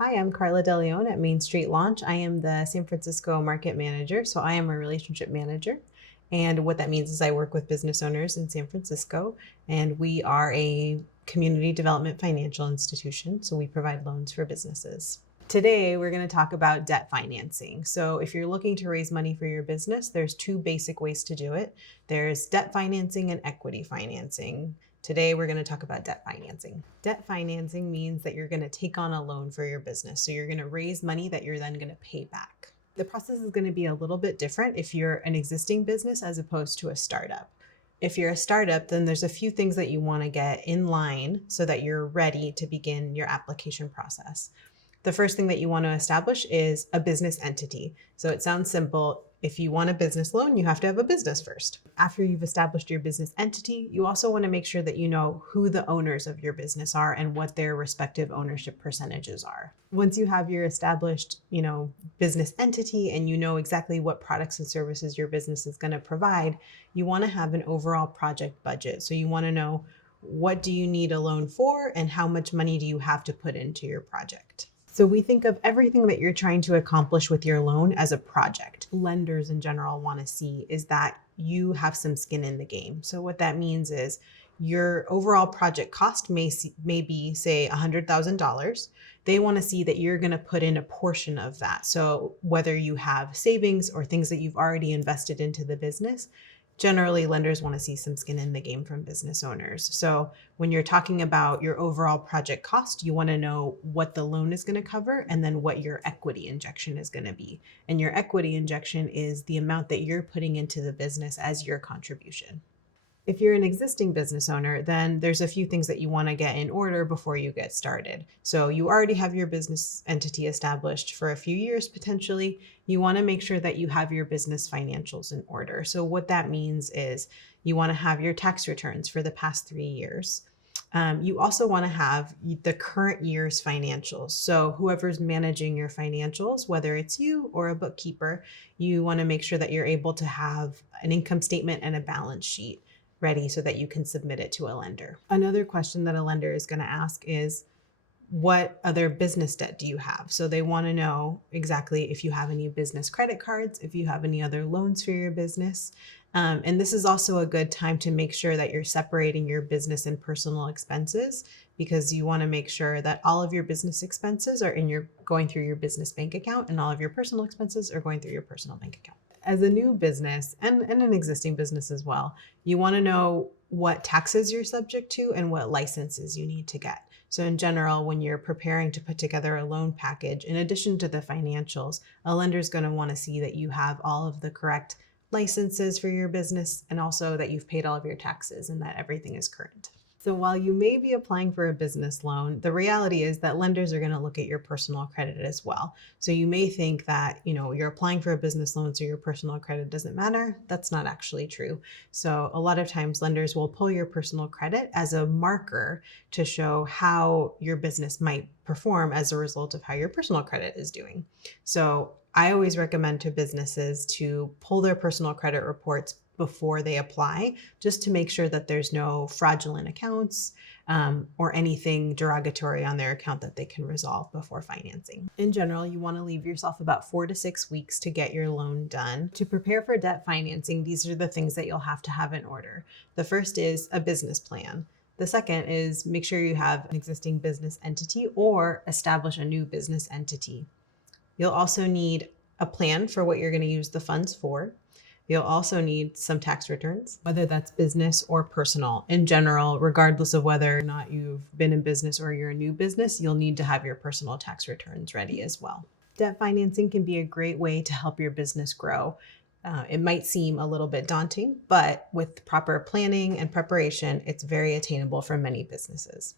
Hi, I'm Karla De Leon at Main Street Launch. I am the San Francisco market manager, so I am a relationship manager. And what that means is I work with business owners in San Francisco, and we are a community development financial institution, so we provide loans for businesses. Today, we're going to talk about debt financing. So, if you're looking to raise money for your business, there's two basic ways to do it. There's debt financing and equity financing. Today, we're going to talk about debt financing. Debt financing means that you're going to take on a loan for your business. So, you're going to raise money that you're then going to pay back. The process is going to be a little bit different if you're an existing business as opposed to a startup. If you're a startup, then there's a few things that you want to get in line so that you're ready to begin your application process. The first thing that you want to establish is a business entity. So it sounds simple. If you want a business loan, you have to have a business first. After you've established your business entity, you also want to make sure that you know who the owners of your business are and what their respective ownership percentages are. Once you have your established, business entity and you know exactly what products and services your business is going to provide, you want to have an overall project budget. So you want to know, what do you need a loan for and how much money do you have to put into your project? So we think of everything that you're trying to accomplish with your loan as a project. Lenders in general want to see is that you have some skin in the game. So what that means is your overall project cost may be, say, $100,000. They want to see that you're going to put in a portion of that. So whether you have savings or things that you've already invested into the business, generally lenders want to see some skin in the game from business owners. So when you're talking about your overall project cost, you want to know what the loan is going to cover and then what your equity injection is going to be. And your equity injection is the amount that you're putting into the business as your contribution. If you're an existing business owner, then there's a few things that you want to get in order before you get started. So you already have your business entity established for a few years potentially. You want to make sure that you have your business financials in order. So what that means is you want to have your tax returns for the past 3 years. You also want to have the current year's financials. So whoever's managing your financials, whether it's you or a bookkeeper, you want to make sure that you're able to have an income statement and a balance sheet ready so that you can submit it to a lender. Another question that a lender is going to ask is, what other business debt do you have? So they want to know exactly if you have any business credit cards, if you have any other loans for your business. And this is also a good time to make sure that you're separating your business and personal expenses, because you want to make sure that all of your business expenses are going through your business bank account and all of your personal expenses are going through your personal bank account. As a new business and an existing business as well, you want to know what taxes you're subject to and what licenses you need to get. So in general, when you're preparing to put together a loan package, in addition to the financials, a lender is going to want to see that you have all of the correct licenses for your business and also that you've paid all of your taxes and that everything is current. So while you may be applying for a business loan, the reality is that lenders are going to look at your personal credit as well. So you may think that, you're applying for a business loan, so your personal credit doesn't matter. That's not actually true. So a lot of times lenders will pull your personal credit as a marker to show how your business might perform as a result of how your personal credit is doing. So I always recommend to businesses to pull their personal credit reports before they apply, just to make sure that there's no fraudulent accounts or anything derogatory on their account that they can resolve before financing. In general, you want to leave yourself about 4 to 6 weeks to get your loan done. To prepare for debt financing, these are the things that you'll have to have in order. The first is a business plan. The second is make sure you have an existing business entity or establish a new business entity. You'll also need a plan for what you're going to use the funds for. You'll also need some tax returns, whether that's business or personal. In general, regardless of whether or not you've been in business or you're a new business, you'll need to have your personal tax returns ready as well. Debt financing can be a great way to help your business grow. It might seem a little bit daunting, but with proper planning and preparation, it's very attainable for many businesses.